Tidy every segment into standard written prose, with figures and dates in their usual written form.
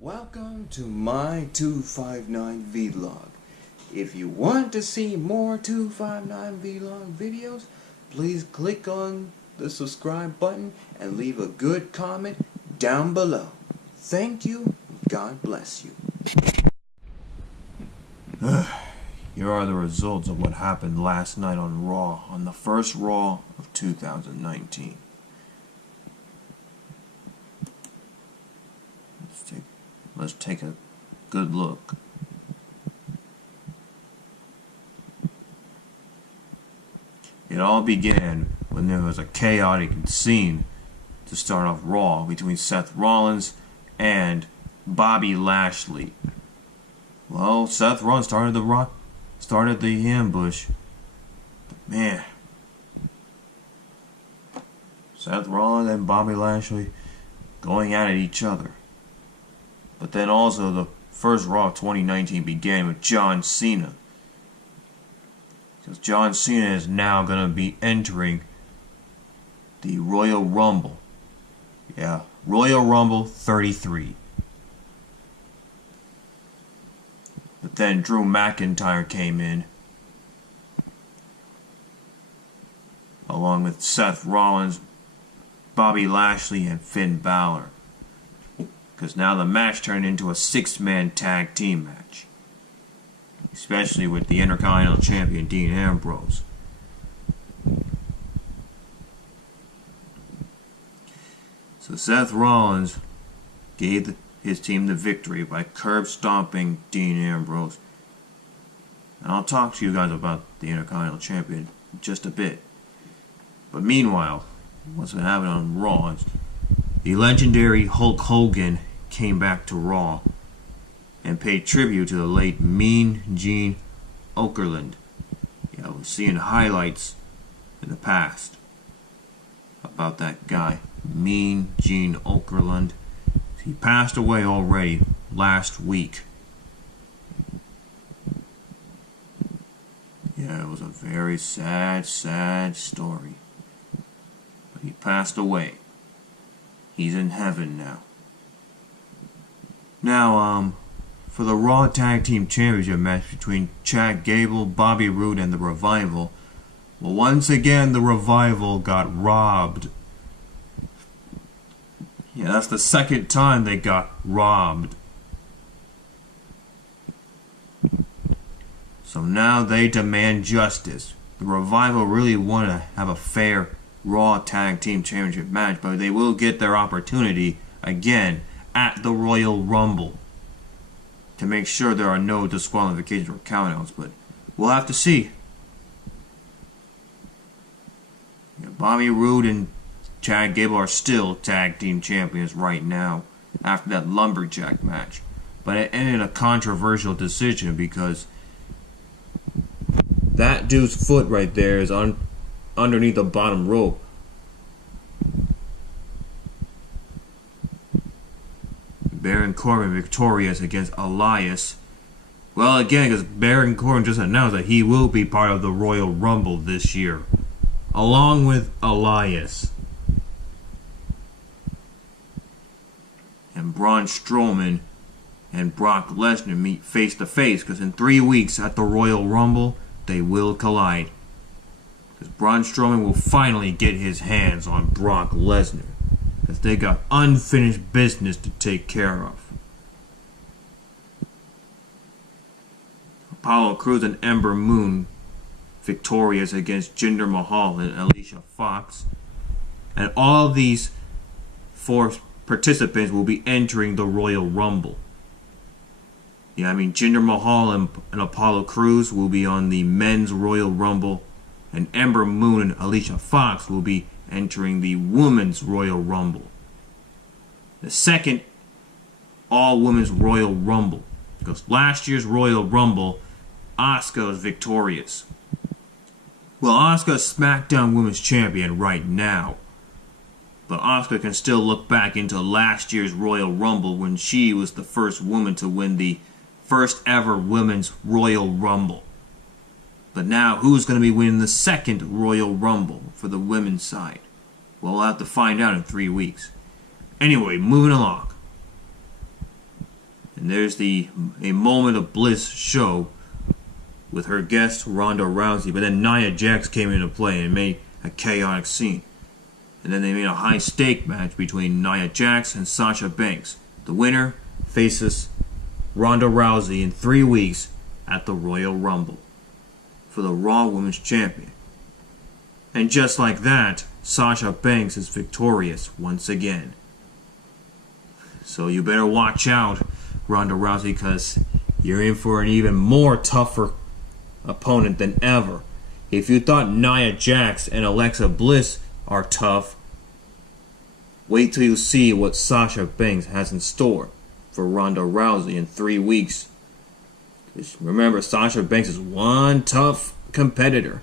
Welcome to my 259 vlog. If you want to see more 259 vlog videos, please click on the subscribe button and leave a good comment down below. Thank you. God bless you. Here are the results of what happened last night on Raw, on the first Raw of 2019. Let's take a good look. It all began when there was a chaotic scene to start off Raw between Seth Rollins and Bobby Lashley. Well, Seth Rollins started the ambush. But man, Seth Rollins and Bobby Lashley going at each other. But then also the first Raw of 2019 began with John Cena. Because John Cena is now going to be entering the Royal Rumble. Yeah, Royal Rumble 33. But then Drew McIntyre came in, along with Seth Rollins, Bobby Lashley, and Finn Balor. Because now the match turned into a 6-man tag team match. Especially with the Intercontinental Champion Dean Ambrose. So Seth Rollins gave his team the victory by curb stomping Dean Ambrose. And I'll talk to you guys about the Intercontinental Champion in just a bit. But meanwhile, what's been happening on Raw is the legendary Hulk Hogan came back to Raw and paid tribute to the late Mean Gene Okerlund. Yeah, we're seeing highlights in the past about that guy, Mean Gene Okerlund. He passed away already last week. Yeah, it was a very sad story. But he passed away. He's in heaven now. Now, for the Raw Tag Team Championship match between Gable, Bobby Roode, and The Revival, well, once again, The Revival got robbed. Yeah, that's the second time they got robbed. So now they demand justice. The Revival really want to have a fair Raw Tag Team Championship match, but they will get their opportunity again at the Royal Rumble to make sure there are no disqualifications or countouts, but we'll have to see. Yeah, Bobby Roode and Gable are still tag team champions right now after that lumberjack match, but it ended in a controversial decision because that dude's foot right there is underneath the bottom rope. Baron Corbin victorious against Elias. Well, again, because Baron Corbin just announced that he will be part of the Royal Rumble this year, along with Elias. And Braun Strowman and Brock Lesnar meet face to face, because in 3 weeks at the Royal Rumble, they will collide. Because Braun Strowman will finally get his hands on Brock Lesnar, because they got unfinished business to take care of. Crews and Ember Moon victorious against Jinder Mahal and Alicia Fox. And all of these 4 participants will be entering the Royal Rumble. Yeah, I mean, Jinder Mahal and Apollo Crews will be on the Men's Royal Rumble, and Ember Moon and Alicia Fox will be entering the Women's Royal Rumble. The second all-women's Royal Rumble. Because last year's Royal Rumble, Asuka was victorious. Well, Asuka is SmackDown Women's Champion right now. But Asuka can still look back into last year's Royal Rumble when she was the first woman to win the first ever Women's Royal Rumble. But now, who's going to be winning the second Royal Rumble for the women's side? Well, we'll have to find out in 3 weeks. Anyway, moving along. And there's a Moment of Bliss show with her guest Ronda Rousey, but then Nia Jax came into play and made a chaotic scene. And then they made a high stake match between Nia Jax and Sasha Banks. The winner faces Ronda Rousey in 3 weeks at the Royal Rumble for the Raw Women's Champion. And just like that, Sasha Banks is victorious once again. So you better watch out, Ronda Rousey, because you're in for an even more tougher opponent than ever. If you thought Nia Jax and Alexa Bliss are tough, wait till you see what Sasha Banks has in store for Ronda Rousey in 3 weeks. Remember, Sasha Banks is one tough competitor.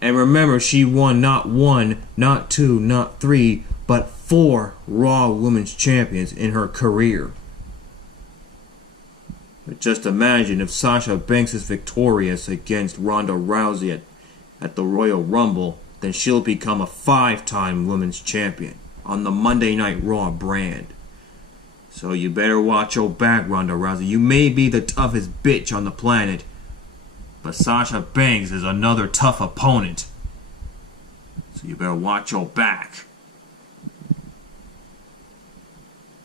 And remember, she won not 1, not 2, not 3, but 4 Raw Women's Champions in her career. But just imagine if Sasha Banks is victorious against Ronda Rousey at the Royal Rumble, then she'll become a 5-time Women's Champion on the Monday Night Raw brand. So you better watch your back, Ronda Rousey. You may be the toughest bitch on the planet, but Sasha Banks is another tough opponent. So you better watch your back.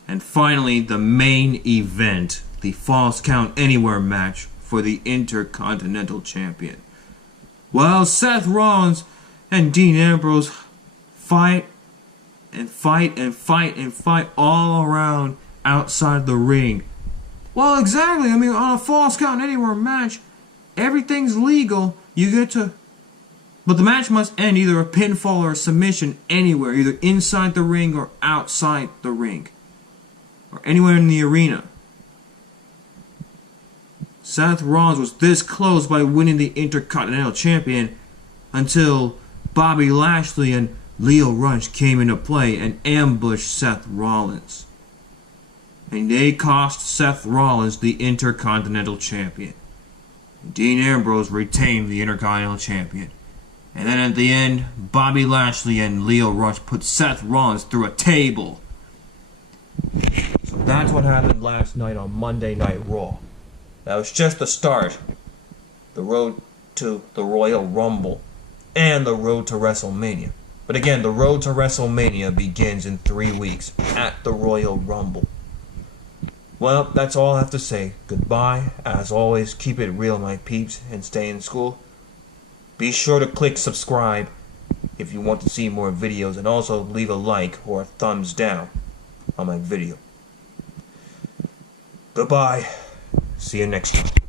And finally, the main event, the Falls Count Anywhere match for the Intercontinental Champion. Well, Seth Rollins and Dean Ambrose fight and fight and fight and fight all around outside the ring. Well, exactly. I mean, on a Falls Count Anywhere match, everything's legal. You get to... But the match must end either a pinfall or a submission anywhere, either inside the ring or outside the ring, or anywhere in the arena. Seth Rollins was this close by winning the Intercontinental Champion until Bobby Lashley and Lio Rush came into play and ambushed Seth Rollins. And they cost Seth Rollins the Intercontinental Champion. Dean Ambrose retained the Intercontinental Champion. And then at the end, Bobby Lashley and Lio Rush put Seth Rollins through a table. So that's what happened last night on Monday Night Raw. That was just the start. The road to the Royal Rumble and the road to WrestleMania. But again, the road to WrestleMania begins in 3 weeks at the Royal Rumble. Well, that's all I have to say. Goodbye. As always, keep it real, my peeps, and stay in school. Be sure to click subscribe if you want to see more videos, and also leave a like or a thumbs down on my video. Goodbye. See you next time.